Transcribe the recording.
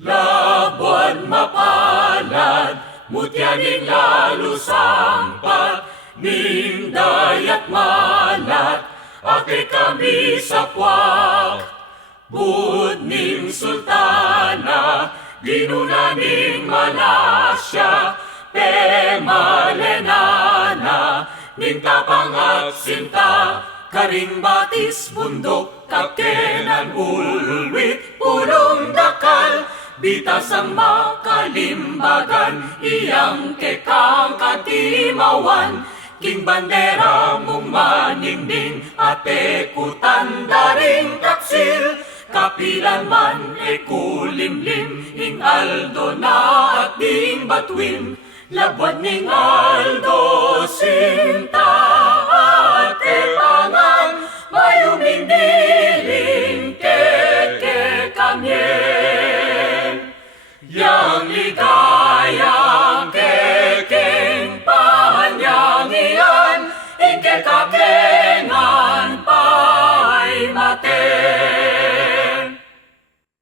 Labuan mapalad, mutyaning lalo sampat, Ninday at malat, ake kami sapwak. Budning sultana, ginunaning Malasya, Pemalenana, Ningtapang at sinta, Karing batis bundok, Kakenan ulwit, Pulong dakal, Bitas ang makalimbagan, Iyang kekang katimawan, King bandera mong maningning, Ate kutan daring taksil, Kapilan man kulimlim, Ing Aldo na at ding batuin, Labuan ning Aldo sinta.